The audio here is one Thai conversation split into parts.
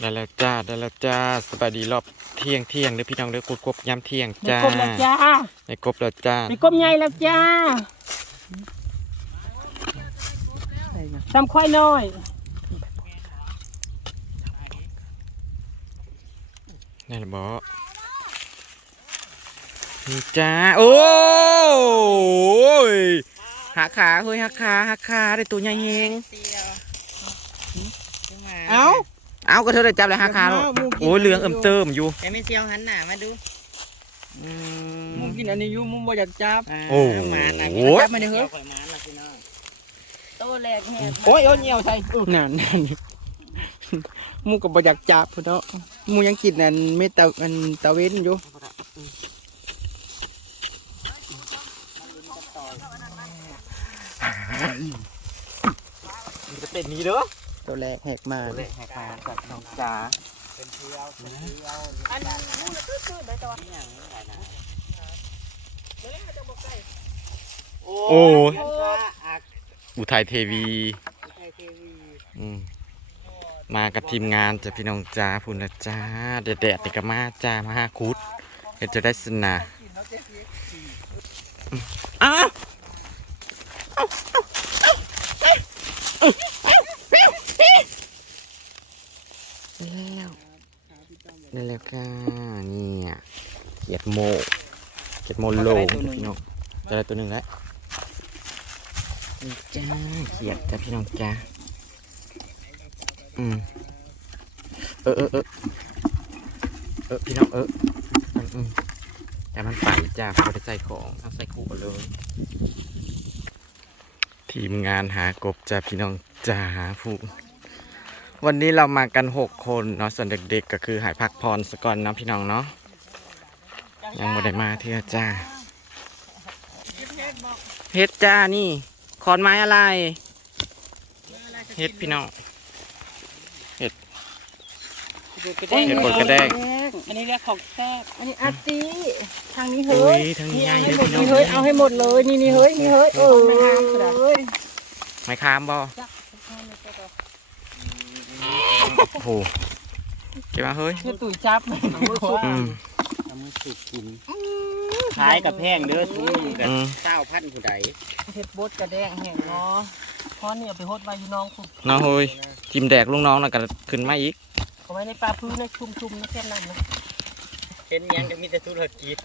ได้แล้วจ้าได้แล้วจ้าสบายดีรอบเที่ยงเที่ยงเด้อพี่น้องเด้อกดกบยามเที่ยงมีจ้ากบแล้วจ้าในกบแล้วจ้ามีกบใหญ่แล้วจ้าซ้ำค่อยน้อยนี่ละบอนี่จ้าโอ้ยหักขาเฮ้ยหักขาหักขาได้ตัวใหญ่เฮงเอ้า เอาก็เธอได้จับแล้วหักขาแล้วเอาหมูกินโอ้ยเหลืองเอิ่มเติมอยู่ไอ้ไม่เซียวหันหน้ามาดูมุมกินอันนี้อยู่มุมบ่อยากจับโอ้หมาหนักโหจับมาเด้อเฮ้ยข่อยหมาหนักพี่น้องโตแรกแฮะโอ้ยโอ้ยเหี่ยวใส่นั่นนั่นหมูกับบอยากจับพุ่นเนาะหมูยังกินนั่นเมตาอันตะเว้นอยู่จะเป็นนี้เด้อ ตัวแรกแหกมาเล็กหักขากับน้องจ๋าอันนี้มูละตื้อๆได้ตัวโอ้ยยันฟ้าอักอุทัยเทวีไทยทีวีอืมมากับทีมงานจ้ะพี่น้องจ้าพุ่นละจ้าแดดๆนี่ก็มาจ้ามาห้าคุดเฮ็ดจะได้สนาอ้าวแล้ว ได้แล้วค่ะเนี่ยเกียดโมเกียดโมโลพี่น้องจะได้ตัวหนึ่งแล้วนี่จ้าเขียดจ้ะพี่น้องจ้าอืมเออเออเออเออพี่น้องเออมันอืมแต่มันไปจ้าพอได้ใส่ของเอาใส่คู่กันเลย ทีมงานหากบจ้าพี่น้องจ้าผู้ วันนี้เรามากันหกคนเนาะส่วนเด็กๆก็คือหายพักพรสก่อนเนาะพี่น้องเนาะยังไม่ได้มาเที่ยจ้าเฮ็ดจ้านี่ขอนไม้อะไรเฮ็ดพี่น้องเห็ดบดกระแดงอันนี้เรียกของแซ่บอันนี้อาร์ตี้ทางนี้เฮ้อุ้ยยทั้งนี้ใหญ่เลยนี่พี่น้องเฮ้ยเอาให้หมดเลยนี่นี่เฮ้ยนี่เฮ้ยเออไม่ห้ามกระดาษไม่ค้ามบ่ โอ้โหเก็บมาเฮ้ยคือตุ๋ยจับอืมทำมือสุกกินขายกับแพงเด้อทุ่งกับอืมเก้าพันผู้ใดเห็ดบดกระแดงแห้งเนาะเพราะนี่เอาไปโฮดไว้อยู่น้องคุณน้องเฮ้ยทีมแดกลุงน้องน่ะก็ขึ้นมาอีกเอาไว้ในปลาพื้นในชุ่มๆนะแค่นั้นนะเห็นยังก็มีแต่ธุรกิจ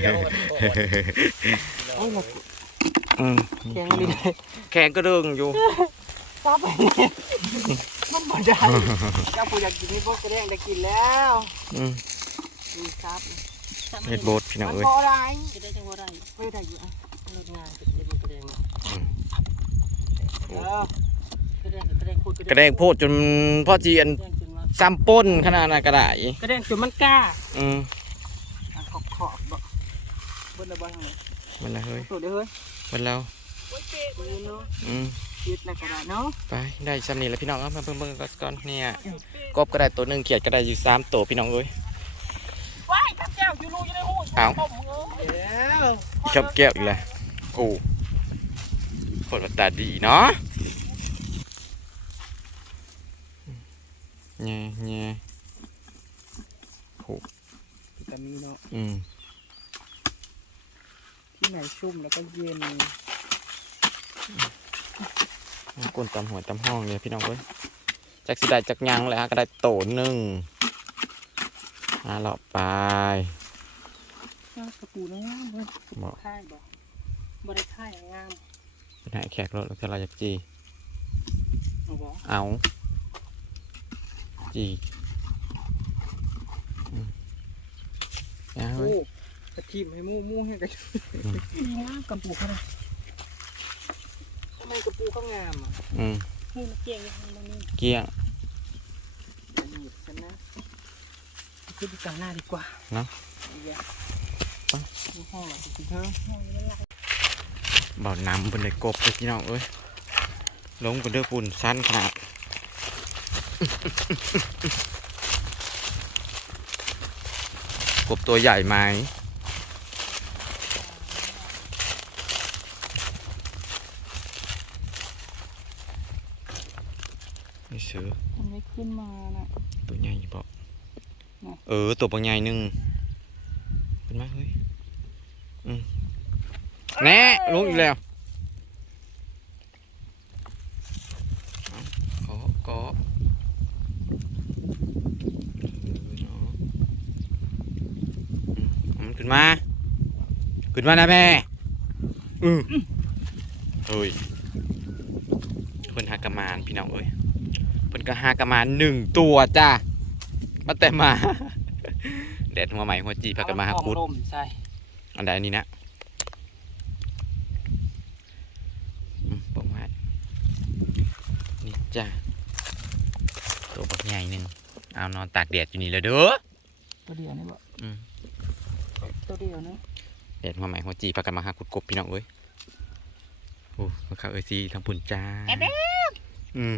เดี๋ยวมันโกรธโอ้ยหมดอืมแกงลิ้นแข็งก็เด้งอยู่ ซับไปเนี่ย มันบ่ได้เจ้าผู้อยากกินนี่พวกกระแดงได้กินแล้วอืมมีซับเฮ็ดโบดพี่น้องมันเอ้ยบ่ได้จะได้จังหวะได้ไม่ได้อยู่อะเลิกงานจะได้บดกระแดงเออกระแดงกระแดงพูดกระแดงโพดจนพ่อจีอันกระแดงจนว่าซ้ำป้นขนาดนั้นก็ได้กระแดงจนมันกล้าอืมอะขอบขอบบ่เบิ่นละบ่ทางนี้มันละเฮ้ยสุดเลยเฮ้ยมันแล้วมือเนาะอืม ยึดแล้วก็ได้เนาะไปได้ซ้ำนี่แล้วพี่น้องเอามาเบิ่งเบิ่งกันก่อนเนี่ยกบก็ได้ตัวหนึ่งเขียดก็ได้อยู่สามตัวพี่น้องเอ้ยว้ายทับแก้วอยู่รูอยู่ในหูเอาชอบแก้วอีกแล้วโอ้คนมันตาดีเนาะแง่แง่ก็มีเนาะอืมที่ไหนชุ่มแล้วก็เย็น กวนตำหัวตำห้องเลยพี่น้องเว้ยจากสิได้จากยังเลยฮะก็ได้โตหนึ่งอ่าเราไปกระปูงามเว้ยบอกค่ายบ่บ่ได้ค่ายงามเป็นหายแขกรถแล้วเราอยากจีเอาบ่เอาจีอืมเอาโอ้เว้ยกระทิมให้มูหมูให้กระดีงามกระปูเขาไดำไมกระปูเขางามอะอืมนี่มันเก่งอย่างนี้นี่เกี้ยงหยิบฉันนะคือดีกว่าหน้าดีกว่าเนาะดูห้องอะสิเธอเบาน้ำบนเลยกบเลยพี่น้องเอ้ยลงบนเดือปุ่นสั้นขนาดกบตัวใหญ่ไหม ไม่ซื้อมันไม่ขึ้นมาน่ะ ตัวใหญ่เออ ตัวบางใหญ่หนึ่งขึ้นมาเฮ้ยอืมแน่ลงอีกแล้วเอาขอขอเออเนาะอืมเอามันขึ้นมา ขึ้นมานะแม่ อือเฮ้ยเพิ่นหากระมานพี่น้องเอ้ย เพิ่นก็หากระมานหนึ่งตัวจ้ามาแต่มา แดดหัวใหม่หัวจีพากันมาหาคุดเอลมใส่อันใดอันนี้นะอืมปองไว้นี่จ้าตัวบักใหญ่หนึ่งเอานอนตากแดดอยู่นี่เลยเด้อตัวเดียวนี่บ่อืมตัวเดียวนะแดดหัวใหม่หัวจีพากันมาหาคุดกบพี่น้องเอ้ยโอ้มาข้าเอ้ยซีทางปุ่นจ้าอืม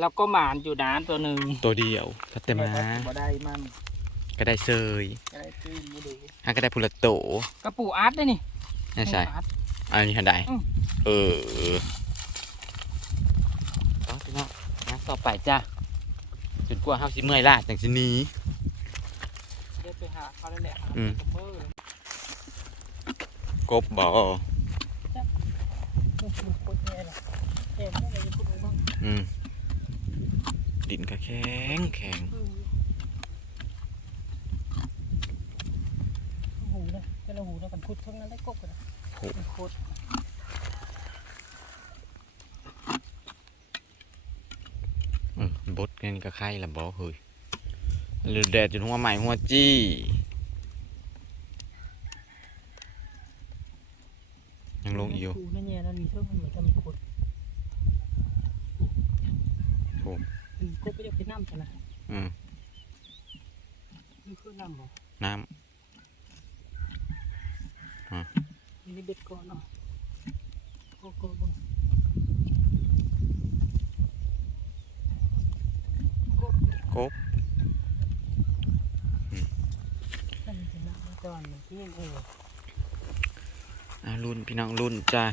แล้วก็หมานอยู่นานตัวหนึ่งตัวเดียวพัตเตมาบ่ได้มันก็ได้เซยก็ได้ตื้นไม่ดีฮาก็ได้พุละโตกระปูอาร์ตได้นี่นี่ใช่ปูอาร์ตอันนี้ทันใดอืมเออเอาพี่น้องนะต่อไปจ้าจนกว่าเฮาสิเมื่อยล้าจังสิหนี้เดี๋ยวไปหาเขาแล้วแหละหาอืมสมเมอร์เลยกบบ่โอ้โหโคตรแย่เลยแย่ไม่ได้เลยพูดตรงอืมดินก็แข็งแข็งๆหูนะแต่ละหูนะกันคุดทั้งนั้นได้กบกันนะโคตรอืมบดกันก็ไข่ละบ่เฮ้ยหรือแดดจนหัวใหม่หัวจี้ยังลงอีกอยู่หูนั่นแย่แล้วมีเท่ามันเหมือนจะมีโคตรโอ้อืม กบไปเรียกเป็นน้ำใช่ไหมอืมนี่คือน้ำบ่น้นี่เบ็ดก่อนเนาะโกโก้บ่กบำกบนั่นเป็นน้ำตอนมันที่เอออ่ารุ่นพี่น้องรุ่นจ้า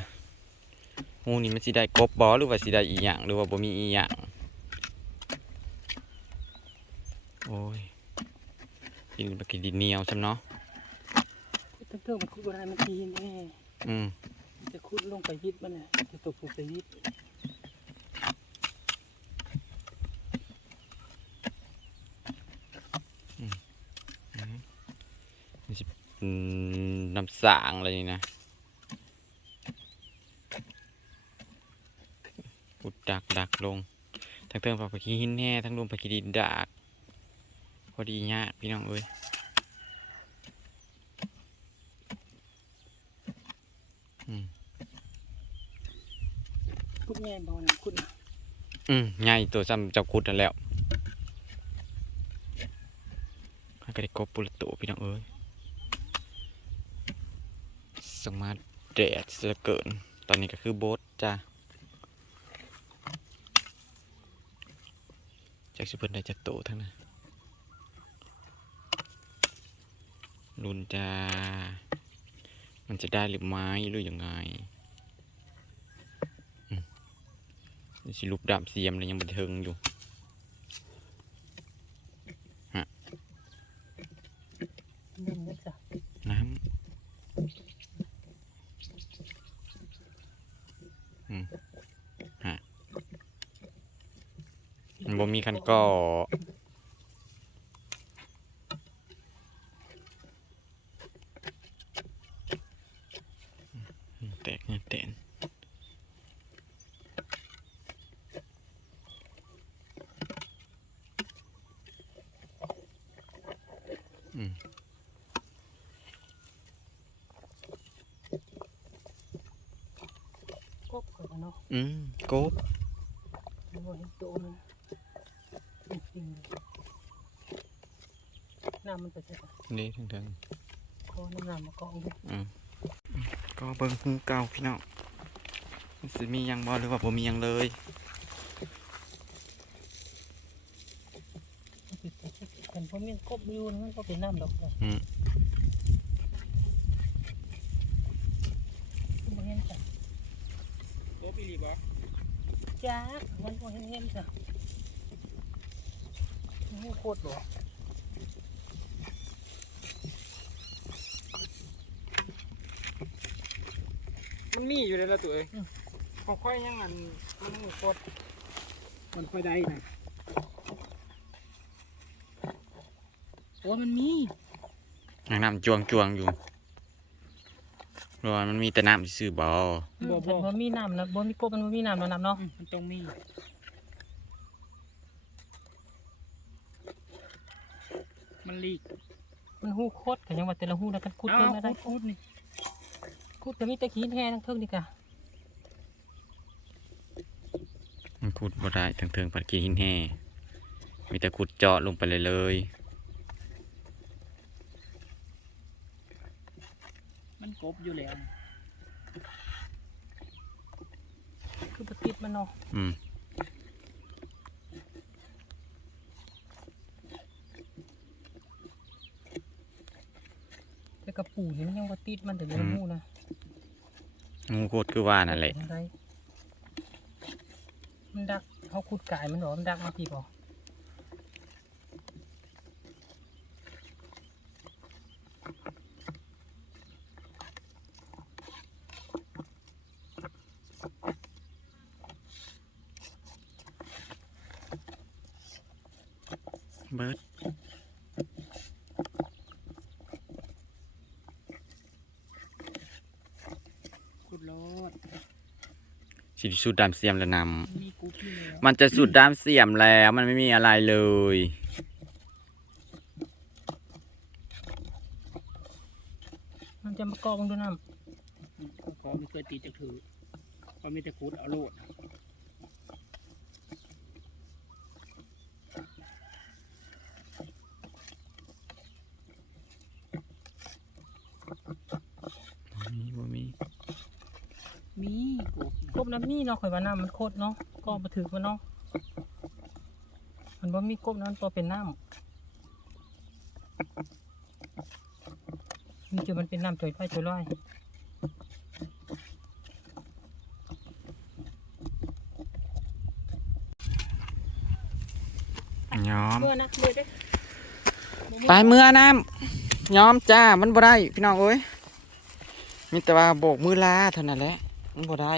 หูนี่มันสิได้กบบ่หรือว่าสิได้อีหยังหรือว่าบ่มีอีหยัง โอ้ยกินไปกินดินเหนียวซ้ำเนาะตั้งเท่ามันคุดอะไรมันทีนแน่อืมมันจะคุดลงไปยิดมันเนี่ยจะตกผูกไปยิดนี่สิอืมน้ำสางอะไรนี่นะอุดดักดักลง ทั้งเติมผักขี้หินแน่ทั้งรวมผักขี้ดินดาก พอดียากพี่น้องเอ้ยอืมคุดแง่บ่เนี่ยคุดนะอืมใหญ่ตัวซ้ำเจ้าคุดนั่นแหล้วข้าก็ได้กบปุระโตพี่น้องเอ้ยสมาร์ทแดดเสือเกิน ตอนนี้ก็คือโบ๊ทจ้าจากสิเพิ่นได้จากโตทั้งนั้น รุนจ้ามันจะได้หรือไม่หรือยังไงสิลูกดำเสียมเลยยังบันเทิงอยู่เล่นเล็กจ้ะน้ำอืมฮะมันบ่มีคันก่ออืมแตกเนี่ยแตนอืม กบเกิดเนาะ อืม กบน้ำมันไปใช่นี่ถึงถึงคน้ำน้ำมากองก็เบิ่งหูเก่าพี่น้องมันสิมียังบ่หรือว่าบ่มียังเลยมันติดไปเช็นพราะมีกบอยู่นะมันก็เป็นน้ำดอกเลยอืมบ่เห็นจ้ะโอ้พี่ลีบอก จ้ามันบ่เห็นเห็นจ้ะหูโคตรบ่มันมีอยู่เลยละตัวเอ้ยของค่อยยังอันมันหูกดมันค่อยได้นะโอ้มันมียังน้ำจวงจวงๆอยู่ รอมันมีแต่น้ำซื่อๆบ่บ่บ่ บ่มีน้ำนะบ่มีกบมันบ่มีน้ำแล้วน้ำเนาะมันต้องมีมันลีกมันหูโคตรก็ยังว่าแต่ละหูแล้วกันขุดเอาเบิ่งได้คูดนี่ขุดก็มีแต่ขี้แท้ทั้งเทิงนี่กะมันขุดบ่ได้ทั้งเทิงปัดกินหินแห่มีแต่ขุดเจาะลงไปเลยเลย มันกบอยู่แล้วคือบ่ติดมันเนาะอืมแต่กระปูนี่มันยังบ่ติดมันแต่อยู่ในหูนะงูโคตรคือว่านั่นแหละมันได้มันดักเขาขุดกายมันเหรอมันดักมาพี่บ่ เบิดขุดรอดสิสูดดำเสียมแล้วนมีกุ๊บอยู่แล้วำมันจะสูดดำเสียมแล้วมันไม่มีอะไรเลย มันจะมากอกลงด้วยน้ขอไม่เคยตีจากถือเพราะมีแต่ขุดเอาโลด มีบ่มี มีก บำกบน้ำนี่เนาะข่อยว่าน้ำมันโคตรเนาะก็บ่ถึกมันเนาะมันบ่มีกบน้ำตัวเป็นน้ำนี่จะมันเป็นน้ำจ่อยไปจ่อยลอยย้อมเมื่อนะเมื่อเด้ไปเมื่อน้ำย้อมจ้ามันบ่ได้พี่น้องเอ้ยมีแต่ว่าโบกมือลาเท่านั้นแหละมันบ่ได้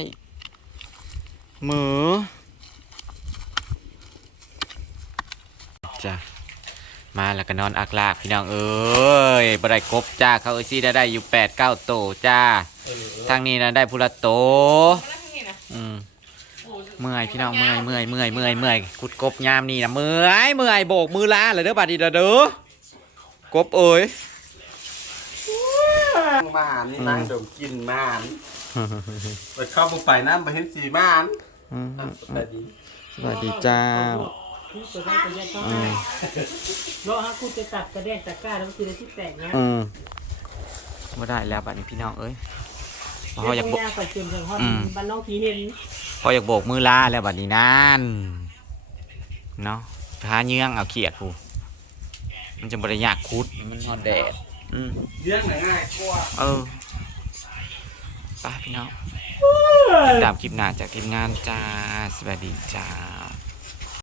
เหมือจ้ามาแล้วก็นอนอักลากพี่น้องเอ้ยบ่ได้กบจ้าเขาเอ้ยซี่ได้ได้อยู่แปดเก้าโตจ้าทางนี้นะได้พุละโตอืมเมื่อยพี่น้องเมื่อยเมื่อยเมื่อยเมื่อยเมื่อยกุดกบยามนี่นะเมื่อยเมื่อยโบกมือลาเลยเด้อบัดนี้เด้อเด้อกบเอ้ยมานนั่งดมกลินมานเปิดเข้าบุไปน้ำไปเห็นสีมาน อืมอะสวัสดีสวัสดีเจ้าคือตัวได้ตัวแยกต้องอืมเลาะฮะคุณจะตัดกระแดกตะกร้าแล้วมันคืออะไรที่แตกเนี้ยอืมบ่ได้แล้วบัดนี้พี่น้องเอ้ยพออยากโบกยากไปเตรียมทางห้องอืมบ้านน้องผีเห็นพออยากโบกมือลาแล้วบัดนี้นั่นเนาะหาเยื่องเอาเขียดผู้มันจะบริยากคุดมันฮอนแดดอืมเลี้ยงง่ายกว่าเออไปพี่น้อง ติดตามคลิปหน้าจากทีมงานจ้า สวัสดีจ้า